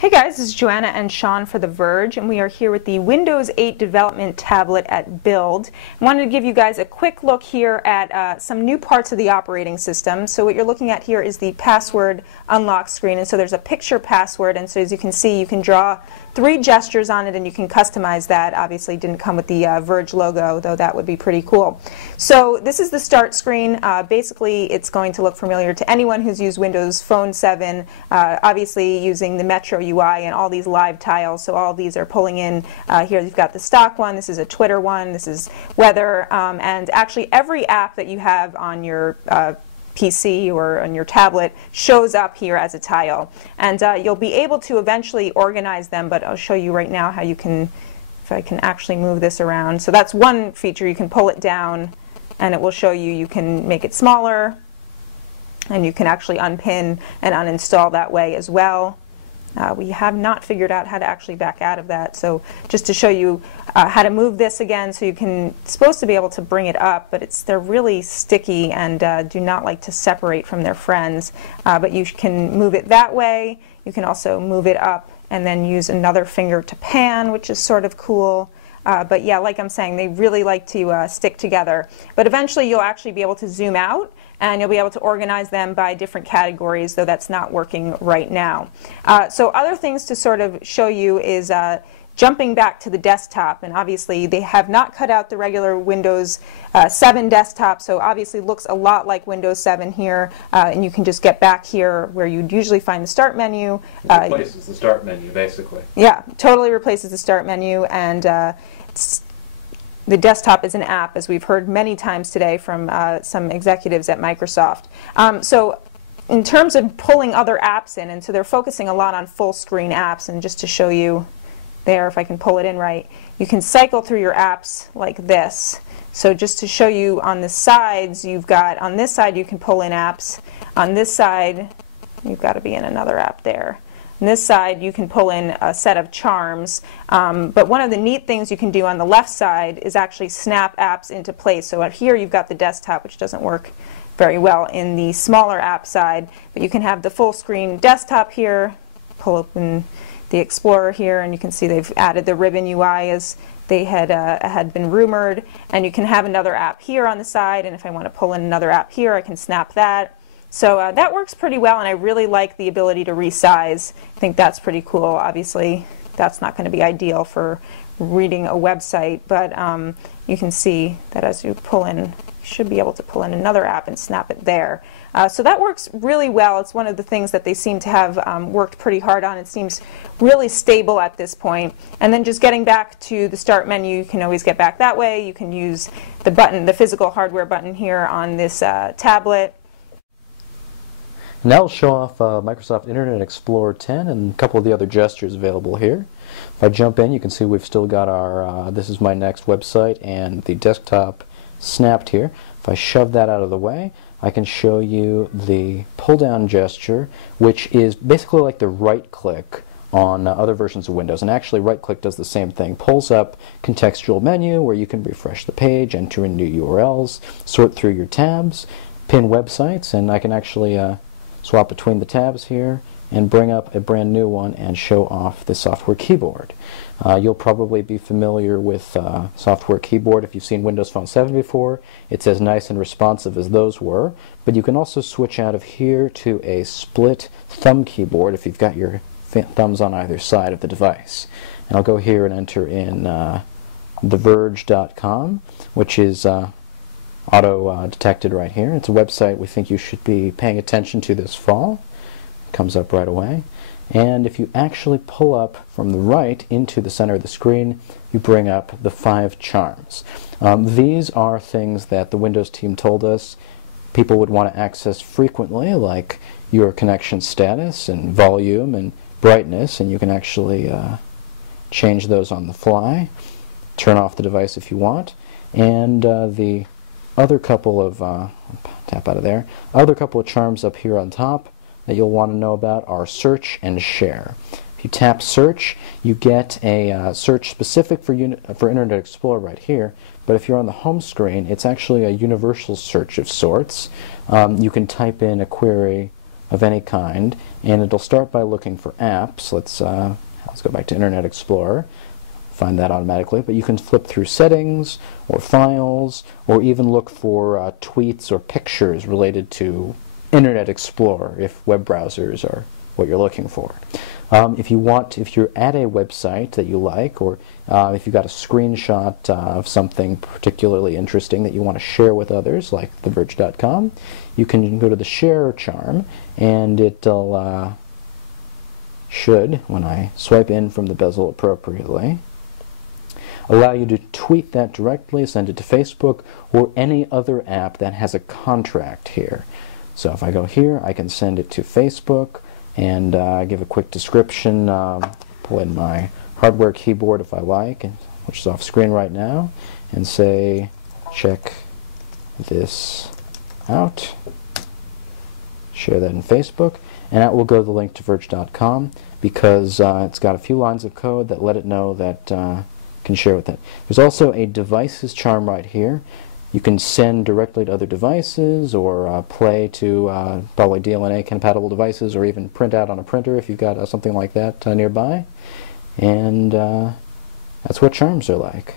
Hey guys, this is Joanna and Sean for The Verge, and we are here with the Windows 8 development tablet at Build. I wanted to give you guys a quick look here at some new parts of the operating system. So what you're looking at here is the password unlock screen, and so there's a picture password, and so as you can see, you can draw 3 gestures on it and you can customize that. Obviously it didn't come with the Verge logo, though that would be pretty cool. So this is the start screen. Basically it's going to look familiar to anyone who's used Windows Phone 7, obviously using the Metro UI and all these live tiles. So all of these are pulling in. Here you've got the stock one, this is a Twitter one, this is weather, and actually every app that you have on your PC or on your tablet shows up here as a tile, and you'll be able to eventually organize them, but I'll show you right now how you can, if I can actually move this around. So that's one feature. You can pull it down and it will show you, you can make it smaller, and you can actually unpin and uninstall that way as well. We have not figured out how to actually back out of that, so just to show you how to move this again, so you can, it's supposed to be able to bring it up, but they're really sticky and do not like to separate from their friends, but you can move it that way. You can also move it up and then use another finger to pan, which is sort of cool. But yeah, like I'm saying, they really like to stick together. But eventually you'll actually be able to zoom out and you'll be able to organize them by different categories, though that's not working right now. So other things to sort of show you is jumping back to the desktop, and obviously they have not cut out the regular Windows 7 desktop, so obviously looks a lot like Windows 7 here, and you can just get back here where you'd usually find the start menu. It replaces the start menu, basically. Yeah, totally replaces the start menu, and the desktop is an app, as we've heard many times today from some executives at Microsoft. So in terms of pulling other apps in, and so they're focusing a lot on full screen apps, and just to show you there, if I can pull it in right, you can cycle through your apps like this. So just to show you on the sides, you've got, on this side you can pull in apps, on this side you've got to be in another app there. On this side you can pull in a set of charms, but one of the neat things you can do on the left side is actually snap apps into place. So out here you've got the desktop, which doesn't work very well in the smaller app side, but you can have the full screen desktop here, pull open the Explorer here, and you can see they've added the ribbon UI as they had been rumored, and you can have another app here on the side, and if I want to pull in another app here I can snap that. So that works pretty well, and I really like the ability to resize. I think that's pretty cool. Obviously that's not going to be ideal for reading a website, but you can see that as you pull in, you should be able to pull in another app and snap it there. So that works really well. It's one of the things that they seem to have worked pretty hard on. It seems really stable at this point. And then just getting back to the start menu, you can always get back that way. You can use the button, the physical hardware button here on this tablet. And that will show off Microsoft Internet Explorer 10 and a couple of the other gestures available here. If I jump in, you can see we've still got our this is my next website and the desktop snapped here. If I shove that out of the way, I can show you the pull-down gesture, which is basically like the right-click on other versions of Windows. And actually, right-click does the same thing. Pulls up contextual menu where you can refresh the page, enter in new URLs, sort through your tabs, pin websites, and I can actually swap between the tabs here and bring up a brand new one and show off the software keyboard. You'll probably be familiar with software keyboard if you've seen Windows Phone 7 before. It's as nice and responsive as those were, but you can also switch out of here to a split thumb keyboard if you've got your thumbs on either side of the device. And I'll go here and enter in theverge.com, which is auto-detected right here. It's a website we think you should be paying attention to this fall. It comes up right away. And if you actually pull up from the right into the center of the screen, you bring up the 5 charms. These are things that the Windows team told us people would want to access frequently, like your connection status and volume and brightness, and you can actually change those on the fly, turn off the device if you want, and the other couple of, tap out of there, other couple of charms up here on top that you'll want to know about are search and share. If you tap search, you get a search specific for Internet Explorer right here, but if you're on the home screen, it's actually a universal search of sorts. You can type in a query of any kind, and it'll start by looking for apps. Let's go back to Internet Explorer. Find that automatically, but you can flip through settings or files or even look for tweets or pictures related to Internet Explorer if web browsers are what you're looking for. If you're at a website that you like, or if you've got a screenshot of something particularly interesting that you want to share with others, like theverge.com, you can go to the share charm, and it'll should, when I swipe in from the bezel appropriately, allow you to tweet that directly, send it to Facebook, or any other app that has a contract here. So if I go here, I can send it to Facebook, and give a quick description, pull in my hardware keyboard if I like, which is off screen right now, and say, check this out. Share that in Facebook, and that will go to the link to verge.com, because it's got a few lines of code that let it know that can share with it. There's also a devices charm right here. You can send directly to other devices, or play to probably DLNA compatible devices, or even print out on a printer if you've got something like that nearby. And that's what charms are like.